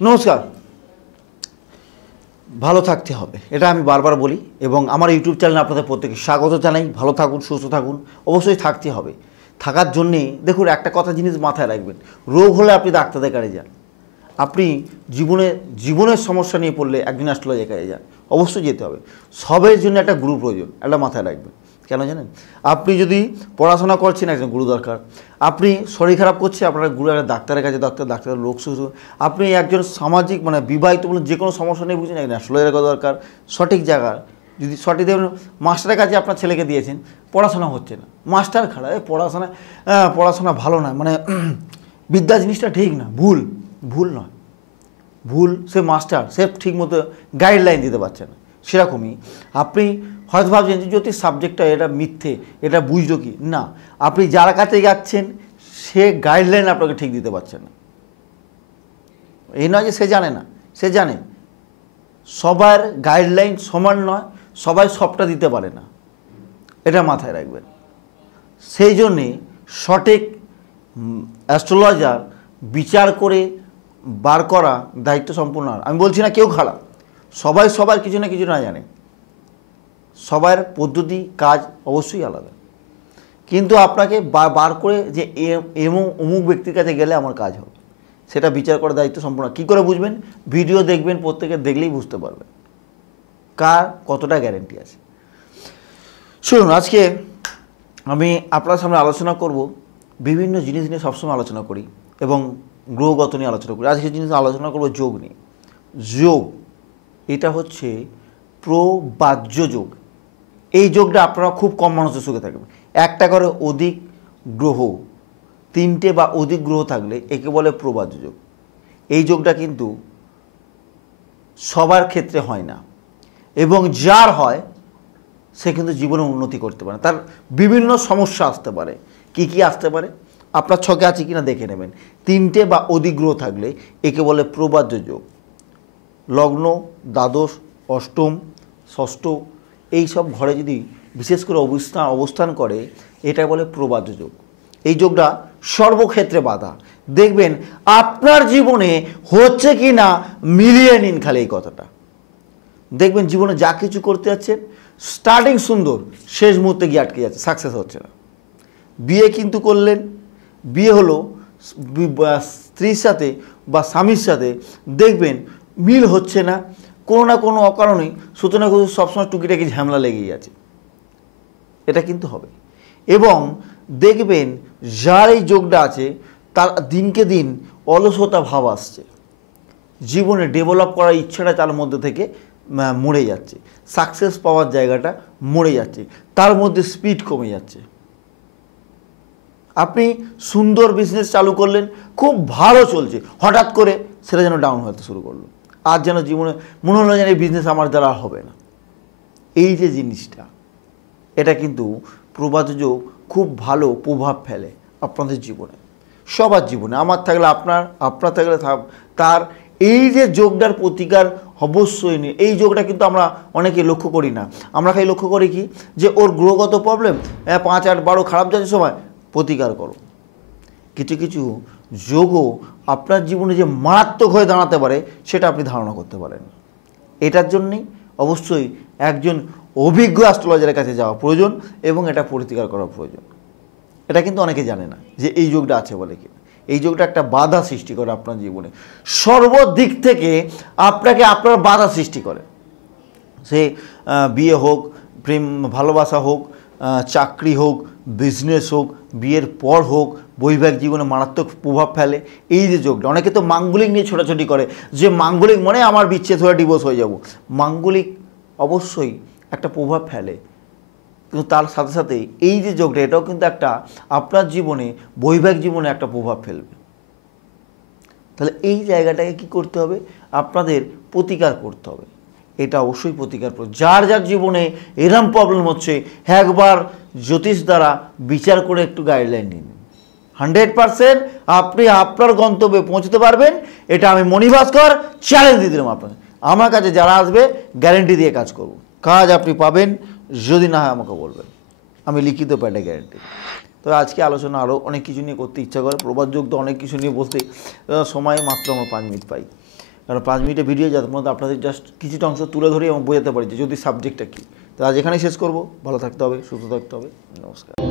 নমস্কার। ভালো থাকতে হবে, এটা আমি বারবার বলি এবং আমার ইউটিউব চ্যানেলে আপনাদের প্রত্যেকে স্বাগত জানাই। ভালো থাকুন, সুস্থ থাকুন, অবশ্যই থাকতে হবে। থাকার জন্যে দেখুন একটা কথা জিনিস মাথায় রাখবেন, রোগ হলে আপনি ডাক্তারদের কাছে যান। আপনি জীবনের সমস্যা নিয়ে পড়লে একজন অ্যাস্ট্রোলজারের কাছে যান, অবশ্যই যেতে হবে। সবের জন্য একটা গুরু প্রয়োজন, এটা মাথায় রাখবেন। কেন জানেন? আপনি যদি পড়াশোনা করছেন, একজন গুরু দরকার। আপনি শরীর খারাপ করছে, আপনার গুরু একটা ডাক্তারের কাছে, ডাক্তারের লোক শুরু। আপনি একজন সামাজিক বিবাহিত বলুন, যে কোনো সমস্যা নিয়ে বুঝছেন, একজন অ্যাস্ট্রোলজারের কাছে দরকার। সঠিক জায়গা যদি সঠিক দেখুন, মাস্টারের কাছে আপনার ছেলেকে দিয়েছেন, পড়াশোনা হচ্ছে না, মাস্টার খারাপ, পড়াশোনা ভালো নয়, বিদ্যা জিনিসটা ঠিক না, ভুল নয়, ভুল। সে মাস্টার, সে ঠিকমতো গাইডলাইন দিতে পারছে না। সেরকমই আপনি হয়তো ভাবছেন যে জ্যোতিষ সাবজেক্টটা এটা মিথ্যে, এটা বুঝলো কি না, আপনি যার কাছে যাচ্ছেন সে গাইডলাইন আপনাকে ঠিক দিতে পারছে না। এই নয় যে সে জানে না, সে জানে। সবার গাইডলাইন সমান নয়, সবাই সবটা দিতে পারে না, এটা মাথায় রাখবেন। সেই জন্যে সঠিক অ্যাস্ট্রোলজার বিচার করে বার করা দায়িত্ব সম্পূর্ণ। আমি বলছি না কেউ খারাপ, সবার কিছু না কিছু না জানে, সবার পদ্ধতি কাজ অবশ্যই আলাদা, কিন্তু আপনাকে বার করে যে অমুক ব্যক্তির কাছে গেলে আমার কাজ হবে, সেটা বিচার করার দায়িত্ব সম্পূর্ণ। কী করে বুঝবেন? ভিডিও দেখবেন, প্রত্যেকে দেখলেই বুঝতে পারবেন কার কতটা গ্যারেন্টি আছে। শুনুন, আজকে আমি আপনার সামনে আলোচনা করব, বিভিন্ন জিনিস নিয়ে সবসময় আলোচনা করি এবং গ্রহগত নিয়ে আলোচনা করি। আজকে জিনিস আলোচনা করব যোগ নিয়ে। যোগ এটা হচ্ছে প্রবাজ্য যোগ। এই যোগটা আপনারা খুব কম মানুষের সুখে থাকবে। একটা করে অধিক গ্রহ, 3টে বা অধিক গ্রহ থাকলে একে বলে প্রবাজ্য যোগ। এই যোগটা কিন্তু সবার ক্ষেত্রে হয় না, এবং যার হয় সে কিন্তু জীবনে উন্নতি করতে পারে। তার বিভিন্ন সমস্যা আসতে পারে। কি কি আসতে পারে আপনার ছকে আছে কিনা দেখে নেবেন। 3টে বা অধিক গ্রহ থাকলে একে বলে প্রবাজ্য যোগ। লগ্ন, দ্বাদশ, অষ্টম, ষষ্ঠ এই সব ঘরে যদি বিশেষ করে অবস্থান করে, এটা বলে প্রবাজ্য যোগ। এই যোগটা সর্বক্ষেত্রে বাধা। দেখবেন আপনার জীবনে হচ্ছে কি না, মিলিয়ে নিন খালি এই কথাটা। দেখবেন জীবনে যা কিছু করতে যাচ্ছেন, স্টার্টিং সুন্দর, শেষ মুহূর্তে গিয়ে আটকে যাচ্ছে, সাকসেস হচ্ছে না। বিয়ে কিন্তু করলেন, বিয়ে হলো স্ত্রীর সাথে বা স্বামীর সাথে, দেখবেন মিল হচ্ছে না, কোনো না কোনো অকারণেই সুতরাং সবসময় টুকিটাকি ঝামেলা লেগেই আছে। এটা কিন্তু হবে। এবং দেখবেন যার এই যোগটা আছে তার দিনকে দিন অলসতা ভাব আসছে, জীবনে ডেভেলপ করার ইচ্ছাটা তার মধ্যে থেকে মরে যাচ্ছে, সাকসেস পাওয়ার জায়গাটা মরে যাচ্ছে, তার মধ্যে স্পিড কমে যাচ্ছে। আপনি সুন্দর বিজনেস চালু করলেন, খুব ভালো চলছে, হঠাৎ করে সেটা যেন ডাউন হতে শুরু করলো। আর যেন জীবনে মনে হলো যেন এই বিজনেস আমার দ্বারা হবে না। এই যে জিনিসটা, এটা কিন্তু প্রবাজ্য যোগ খুব ভালো প্রভাব ফেলে আপনাদের জীবনে, সবার জীবনে। আমার থাকলে আপনার থাকলে তার। এই যে যোগটার প্রতিকার অবশ্যই নেই। এই যোগটা কিন্তু আমরা অনেকে লক্ষ্য করি না। আমরা খালি লক্ষ্য করি কি, যে ওর গ্রহগত প্রবলেম 5, 8, 12 খারাপ যাচ্ছে, সময় প্রতিকার করো। কিছু কিছু যোগও আপনার জীবনে যে মারাত্মক হয়ে দাঁড়াতে পারে, সেটা আপনি ধারণা করতে পারেন। এটার জন্যেই অবশ্যই একজন অভিজ্ঞ অ্যাস্ট্রোলজারের কাছে যাওয়া প্রয়োজন এবং এটা প্রতিকার করা প্রয়োজন। এটা কিন্তু অনেকে জানে না যে এই যোগটা আছে বলে কি। এই যোগটা একটা বাধা সৃষ্টি করে আপনার জীবনে, সর্বদিক থেকে আপনাকে আপনার বাধা সৃষ্টি করে। সে বিয়ে হোক, প্রেম ভালোবাসা হোক, চাকরি হোক, বিজনেস হোক, বিয়ের পর হোক, বৈবাহিক জীবনে মারাত্মক প্রভাব ফেলে এই যে যোগটা। অনেকে তো মাঙ্গলিক নিয়ে ছোটাছুটি করে, যে মাঙ্গলিক মানে আমার বিচ্ছেদ হয়ে ডিভোর্স হয়ে যাব। মাঙ্গলিক অবশ্যই একটা প্রভাব ফেলে, কিন্তু তার সাথে সাথে এই যে যোগটা, এটাও কিন্তু একটা আপনার জীবনে বৈবাহিক জীবনে একটা প্রভাব ফেলবে। তাহলে এই জায়গাটাকে কি করতে হবে? আপনাদের প্রতিকার করতে হবে। এটা অবশ্যই প্রতিকার করবে। যার যার জীবনে এরম প্রবলেম হচ্ছে, একবার জ্যোতিষ দ্বারা বিচার করে একটু গাইডলাইন নিন, 100% আপনি আপনার গন্তব্যে পৌঁছতে পারবেন। এটা আমি মণিভাস্কর চ্যালেঞ্জ দিয়ে দিলাম আপনাকে। আমার কাছে যারা আসবে গ্যারেন্টি দিয়ে কাজ করব, কাজ আপনি পাবেন। যদি না হয় আমাকে বলবেন, আমি লিখিত প্যাডে গ্যারেন্টি। তবে আজকে আলোচনা আরও অনেক কিছু নিয়ে করতে ইচ্ছা করে। প্রবাদ যোগ তো অনেক কিছু নিয়ে বলতে সময় মাত্র আমরা 5 মিনিট পাই। কারণ 5 মিনিটের ভিডিও যার মধ্যে আপনাদের জাস্ট কিছুটা অংশ তুলে ধরে এবং বোঝাতে পারি যে যদি সাবজেক্টটা কী। তো আজ এখানেই শেষ করব। ভালো থাকতে হবে, সুস্থ থাকতে হবে। নমস্কার।